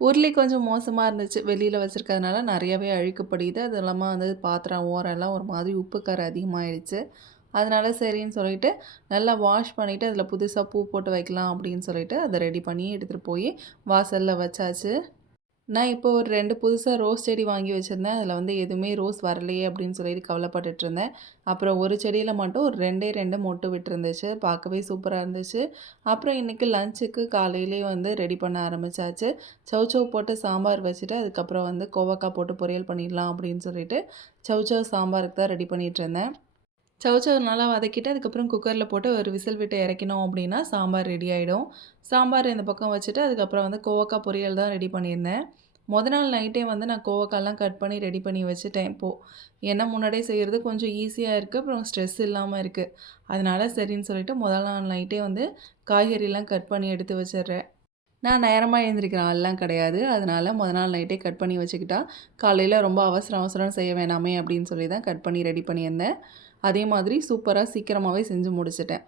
உருளி கொஞ்சம் மோசமா இருந்துச்சு. வெளியில வச்சிருக்கிறதுனால நெறையாவே அழுக்கு படியுது. அது இல்லாம வந்து பாத்திரம் ஓரெல்லாம் ஒரு மாதிரி உப்பு கறை அதிகமாயிடுச்சு. அதனால சரின்னு சொல்லிட்டு நல்லா வாஷ் பண்ணிவிட்டு அதில புதுசா பூ போட்டு வைக்கலாம் அப்படின்னு சொல்லிட்டு அத ரெடி பண்ணி எடுத்துகிட்டு போய் வாசல்ல வச்சாச்சு. நான் இப்போ ஒரு 2 புதுசா ரோஸ் செடி வாங்கி வச்சிருந்தேன். அதில வந்து எதுவுமே ரோஸ் வரலையே அப்படின்னு சொல்லிட்டு கவலைப்பட்டுட்டு இருந்தேன். அப்புறம் ஒரு செடியில மட்டும் ஒரு 2டே 2 மொட்டு விட்டுருந்துச்சு. பார்க்கவே சூப்பரா இருந்துச்சு. அப்புறம் இன்னைக்கு லஞ்சுக்கு காலையிலேயே வந்து ரெடி பண்ண ஆரம்பிச்சாச்சு. சௌசௌ போட்டு சாம்பார் வச்சுட்டு, அதுக்கப்புறம் வந்து கோவக்காய் போட்டு பொரியல் பண்ணிடலாம் அப்படின்னு சொல்லிட்டு, சௌசௌ சாம்பாருக்கு தான் ரெடி பண்ணிட்டு இருந்தேன். சௌசௌ நல்லா வதக்கிட்டு, அதுக்கப்புறம் குக்கரில போட்டு ஒரு விசில் விட்டு இறக்கினோம் அப்படின்னா, சாம்பார் ரெடி ஆயிடும். சாம்பார் இந்த பக்கம் வச்சுட்டு, அதுக்கப்புறம் வந்து கோவக்கா பொரியல் தான் ரெடி பண்ணியிருந்தேன். நாள் நைட்டே வந்து நான் கோவக்காலாம் கட் பண்ணி ரெடி பண்ணி வச்சுட்டேன் இப்போ. ஏன்னா முன்னாடியே செய்கிறது கொஞ்சம் ஈஸியா இருக்கு. அப்புறம் ஸ்ட்ரெஸ் இல்லாம இருக்கு. அதனால சரின்னு சொல்லிட்டு முதல் நாள் நைட்டே வந்து காய்கறிலாம் கட் பண்ணி எடுத்து வச்சுடுறேன். நான் நேரமா எழுந்திரிக்கிற ஆள்லாம் கிடையாது. அதனால நாள் நைட்டே கட் பண்ணி வச்சுக்கிட்டா, காலையில ரொம்ப அவசரம் அவசரம் செய்ய வேணாமே அப்படின்னு சொல்லி தான் கட் பண்ணி ரெடி பண்ணியிருந்தேன். அதே மாதிரி சூப்பரா சீக்கிரமாவே செஞ்சு முடிச்சுட்டேன்.